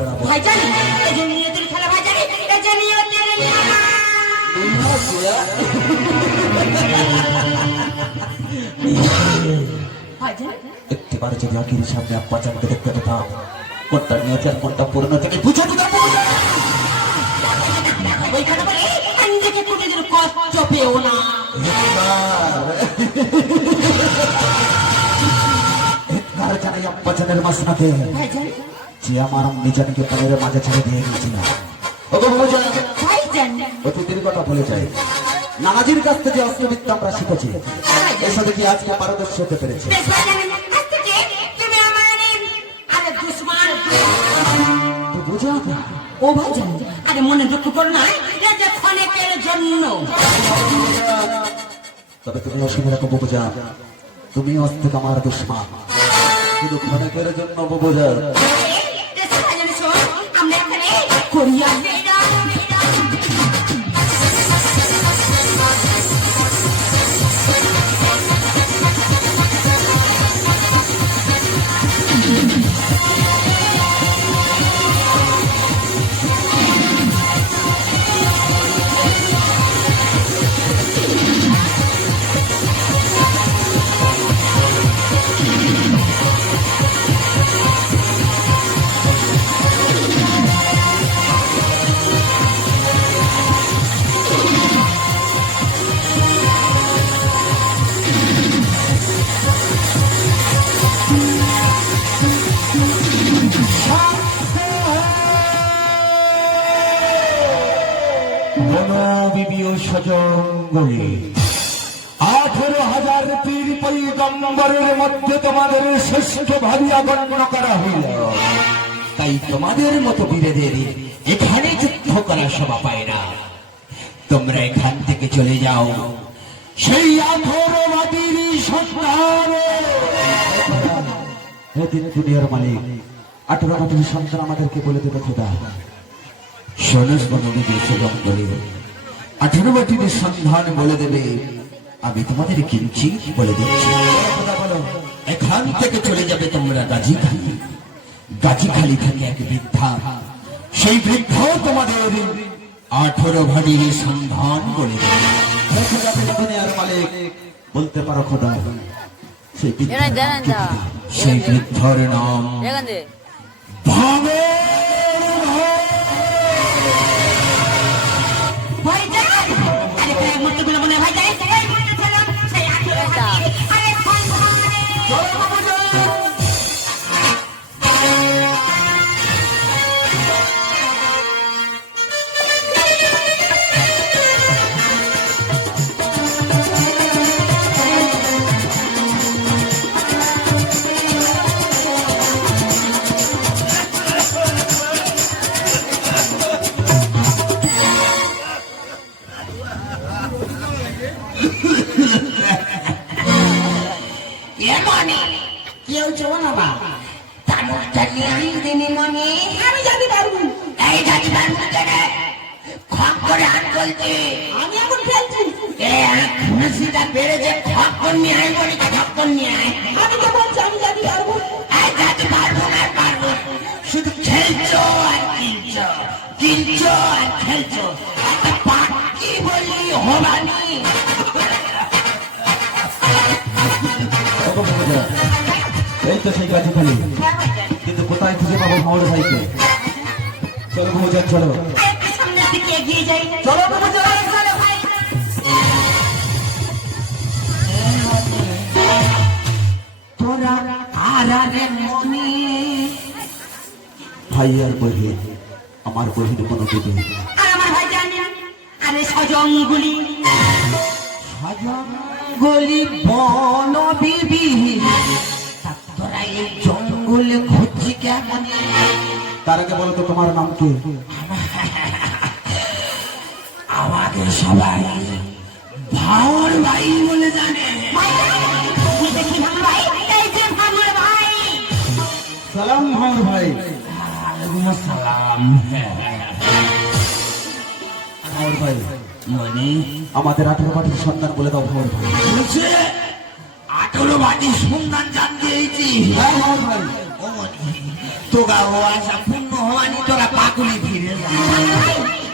বেড়াবো। ভাইজান এই যে নিয়তের খেলা ভাইজান, এই যে নিয়তের খেলা। ভাইজান একটিবার যদি আখির সামনে আব্বাজানকে দেখতে পেতাম, কোনটা নিয়তি আর কোনটা পুরনো থেকে বুঝে দিতাম। ওইখানে বলে নিজেকে কোনোদিন কষ্ট পেও না। ধিক্কার জানাই আব্বাজানের মাসনাকে, ভাইজান যে আমার নিজনকে পনের মাঝে ছেড়ে দিয়ে গেছিল। ওগো বাবুজান, ভাইজান অতীতের কথা ভুলে যাই। নানাজির কাছ থেকে অস্ত্রবিদ্যা আমরা শিখেছি, এর সাথে কি আজকে পারদর্শী হতে পেরেছি। বেশ ভাইজান, আজকে যে তুমি আমার আরে দুশমন তো বুঝা ও ভাইজান, আরে মনে দুঃখ করো না, এই যে ক্ষণেকের জন্য। তবে তুমি অসীম রাখো বাবুজান, তুমি আজ থেকে আমার দুশ্মন, শুধু ক্ষণেকের জন্য বাবুজান। ভাইজান শোন, আমরা এখানে করিয়া বেড়া সজঙ্গলে 18,000 পীর পয়গম্বরের মধ্যে তোমাদের শ্রেষ্ঠ ভাবিয়া গণ্য করা হইল। তাই তোমাদের মতো বীরেদের এখানে যুদ্ধ করার শোভা পায় না। তোমরা এখান থেকে চলে যাও সেই 18 সন্তানে। হে দিনে দুনিয়ার মালিক, 18 মাটির সন্তান আমাদেরকে বলে দেবে খোদা। সনস বনবিদের সজঙ্গলে 18 মাটির সন্ধান বলে দেবে। আমি তোমাদের কিনছি বলে দিচ্ছি। এখান থেকে চলে যাবে তোমরা গাজীখালি। গাজীখালি থেকে এক বৃদ্ধা, সেই বৃদ্ধাও তোমাদের 18 ভাটির সন্ধান বলে দেবে। দুনিয়ার মালিক বলতে পারো খোদা, সেই সেই বৃদ্ধর নাম ভাবে। ভাইজান, আরে প্রায় মূর্তিগুলো মনে হয় ভাইজান, এই মূর্তি ছিল সেই 18 আরে কেউ চো না বা আমি জানি পারবো, এই জানি পারবো খপ করে হাত বলছি, আমি এখন খেলছি। বেড়েছে খপ্পর নিয়ে আয় বলি, খপ্পর নিয়ে আয়। আমি তো বলছি আমি জানি পারবো, জানি পারবো না পারবো। শুধু খেলছো আর কিনছো, কিনছো আর খেলছো। একটা পাখি বললি হবানি। এই তো সেই গাজীখালি, কিন্তু কোথায় খুঁজে পাবো মোটর সাইকেল? চলো বাবুজান চলো, সামনের দিকে এগিয়ে যাই। চলো বাবুজান। তোরা আরারে মনে ভাই আর বহিন, আমার বহিন কোনো দিদি। আর আমার ভাই জানি, আরে সজঙ্গলি সজঙ্গলি বন বিবি, তোরা এই জঙ্গলে খুঁজছি কেমন? তার আগে বলো তো তোমার নাম কি? আমাদের সবাই ভাওর ভাই বলে জানে। দেখি ভাঙর ভাই, এই যে ভাঙর ভাই। সালাম ভাই। ভাই সালাম। ভাওর ভাই মানে আমাদের 18 মাটির সন্তান বলে দাও ভাওর ভাই। বলছে 18 বাটির সন্ধান জানতে হয়েছি। হ্যাঁ ভাওর ভাই, তো গাও আশা পূর্ণ হওয়া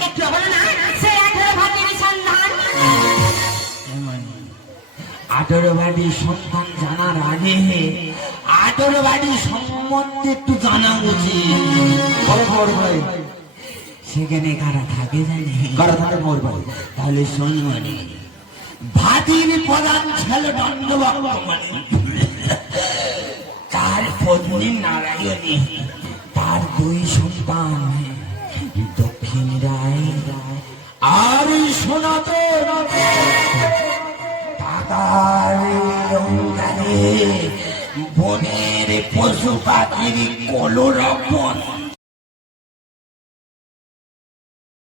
একটু বলো না সে 18 ভাটির সন্ধান। 18 বাড়ির সন্ধান জানার আগে 18 বাড়ির সম্বন্ধে একটু জানা উচিত। বলো মোর ভাই, সেখানে কারা থাকে জানি? কারা থাকে মোর ভাই? তাহলে শোনমানি ভাতির প্রধান ছিল দণ্ডবক্রমণি, তার পত্নী নারায়ণী, তার 2 সন্তান দক্ষিণ রায় আর সনাতন। বনের পশু পাখির কলরবন